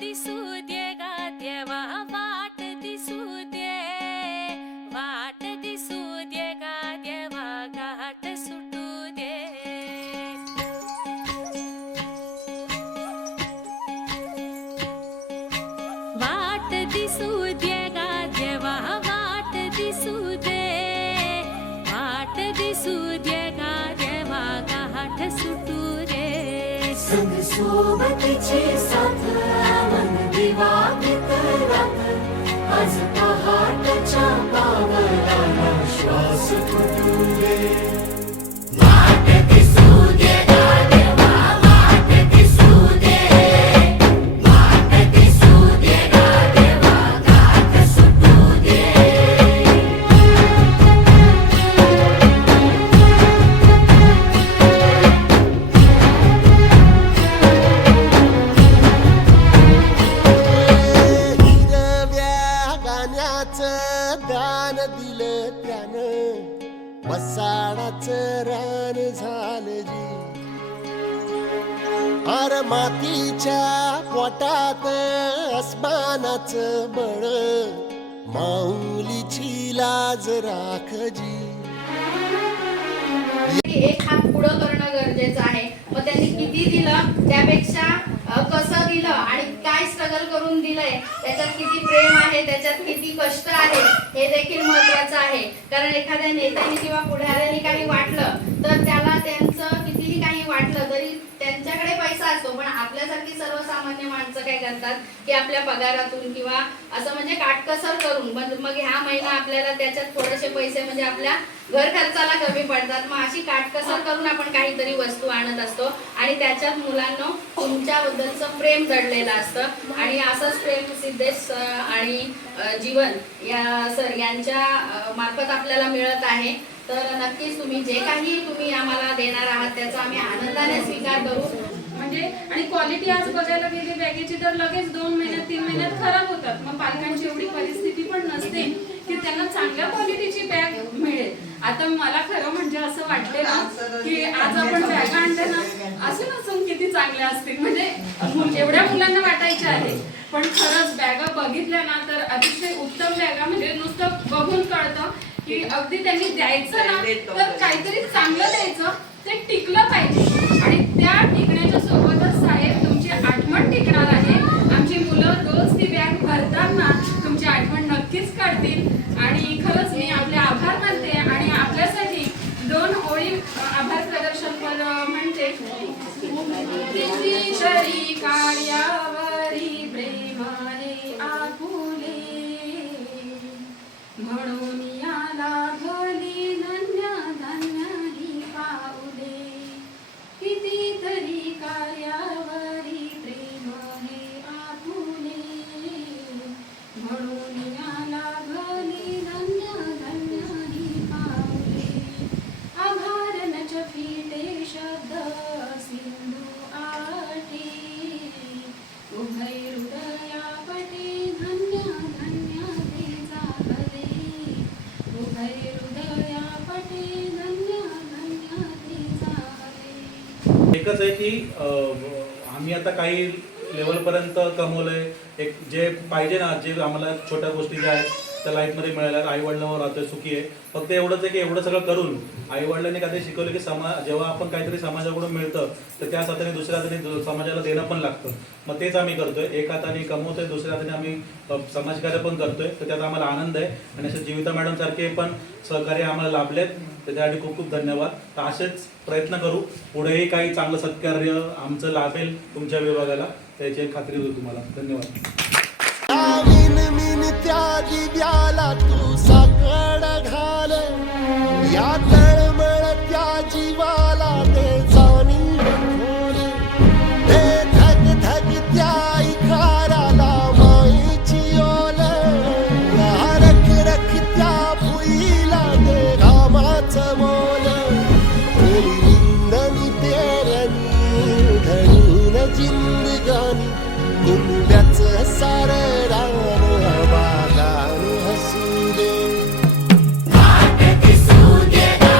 दिसू दे गा देवा वाट दिसू दे, वाट दिसू दे गा देवा घाट सुटू दे. वाट दिसू दे गा देवा वाट दिसू दे, वाट दिसू दे गा देवा घाट सुटू दे. संग सोबतीची साथ मन दिवा रात, आज पहाटच्या पावलाला श्वास फुटू दे. वाट दिसू दे गा देवा वाट दिसू दे, वाट दिसू दे गा देवा घाट सुटू दे. दान दिलं त्यानं वसाडाचं रान झालं जी. आर मातीच्या पोटात अस्मानाचं बळ, माऊलीची लाज राखजी. एक हात पुढं करणं गरजेचं आहे. मग त्यांनी किती दिलं त्यापेक्षा कसं दिलं आणि काय स्ट्रगल करून दिलंय, त्याच्यात किती प्रेम आहे, त्याच्यात किती कष्ट आहे, हे देखील महत्वाचं आहे. कारण एखाद्या नेत्याने किंवा पुढाऱ्याने काही वाटलं तर त्याला त्यांचं कितीही काही वाटलं तरी त्यांच्याकडे पैसा असतो, पण आपल्यासारखी सर्वसामान्य माणसं काय करतात की आपल्या पगारातून किंवा असं म्हणजे काटकसर करून मग ह्या महिना आपल्याला त्याच्यात थोडेसे पैसे म्हणजे आपल्या घर खर्चाला कमी पडतात. मग अशी काटकसर करून आपण काहीतरी वस्तू आणत असतो आणि त्याच्यात मुलांना तुमच्याबद्दलचं प्रेम दडलेलं असतं. आणि असंच प्रेम सिद्धेश आणि जीवन या सर यांच्या मार्फत आपल्याला मिळत आहे. तर नक्कीच तुम्ही जे काही तुम्ही आम्हाला देणार आहात त्याचा आम्ही आनंदाने स्वीकार करू. म्हणजे आणि क्वालिटी आज बघायला गेली बॅगेची तर लगेच 2 महिन्यात 3 महिन्यात खराब होतात. मग पालकांची एवढी परिस्थिती पण नसते की त्यांना चांगल्या क्वालिटीची बॅग मिळेल. आता मला खरं म्हणजे असं वाटते ना की आज आपण बॅग आणले ना असं नसून किती चांगल्या असतील, म्हणजे एवढ्या मुलांना वाटायच्या आहे, पण खरंच बॅगा बघितल्या ना तर अतिशय उत्तम बॅगा. म्हणजे नुसतं बघून कळतं की अगदी त्यांनी द्यायचं ना तर काहीतरी चांगलं द्यायचं, ते टिकलं पाहिजे. आणि त्या टिकण्याच्या सोबतच साहेब तुमची आठवण टिकणार आहे. आमची मुलं रोज ती बॅग भरताना तुमची आठवण नक्कीच काढतील. आणि खरंच मी आपले आभार मानते आणि आपल्यासाठी 2 ओळी आभार प्रदर्शन म्हणते. कितीतरी कार्यावरी प्रेम हे आपुले, म्हणून याला भली धन्य धन्य ही पाऊले. कितीतरी कार्यावरी प्रेम हे आपुले, म्हणून याला भली धन्य धन्य ही पाऊले. आभार नच फिटे शब्द सिंधू आटे, उभय हृदया पटे धन्य धन्य ते जागले, उभय हृदया पटे धन्य धन्य ते जागले. एकच आहे की आम्ही आता काही लेवलपर्यंत कमवलंय. एक जे पाहिजे ना, जे आम्हाला छोट्या गोष्टी ज्या आहेत त्या लाईफमध्ये मिळाल्या, आईवडिलांवर राहतोय, सुखी आहे. फक्त एवढंच आहे की एवढं सगळं करून आईवडिलांनी काहीतरी शिकवलं की जेव्हा आपण काहीतरी समाजाकडून मिळतं तर त्याच हाताने दुसऱ्या हाताने समाजाला देणं पण लागतं. मग तेच आम्ही करतोय. एक हाताने कमवतोय, दुसऱ्या हाताने आम्ही समाजकार्य पण करतोय. तर त्याचा आम्हाला आनंद आहे. आणि असे जीविता मॅडम सारखे पण सहकार्य आम्हाला लाभलेत, त्याच्यासाठी खूप खूप धन्यवाद. तर असेच प्रयत्न करू, पुढेही काही चांगलं सत्कार्य आमचं लाभेल तुमच्या विभागाला, त्याची खात्री होईल तुम्हाला. धन्यवाद. त्या दिव्याला तू साकड घाल, या तळमळत्या जीवाला ते जाणीव खोल. ते धग धग त्या इकाराला माईची ओल, या रख रख त्या भुईला ते घामाचं मोल. निंदनी पेरणी घडून जिंदगानी, कुंब्याचं सार रान बागान हसू दे. वाट दिसू दे गा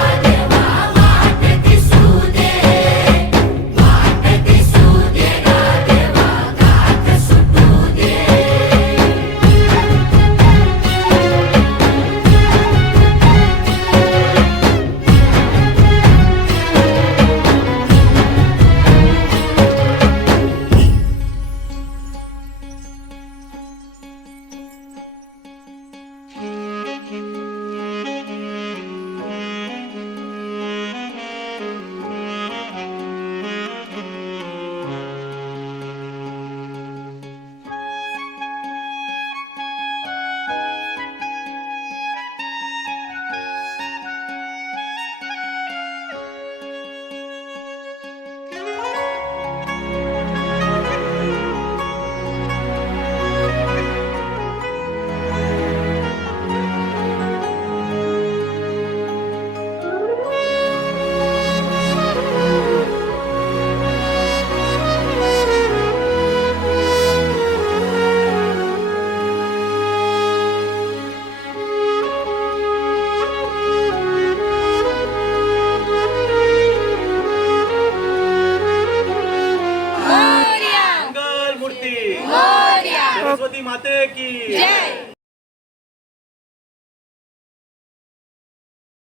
सरस्वती माते की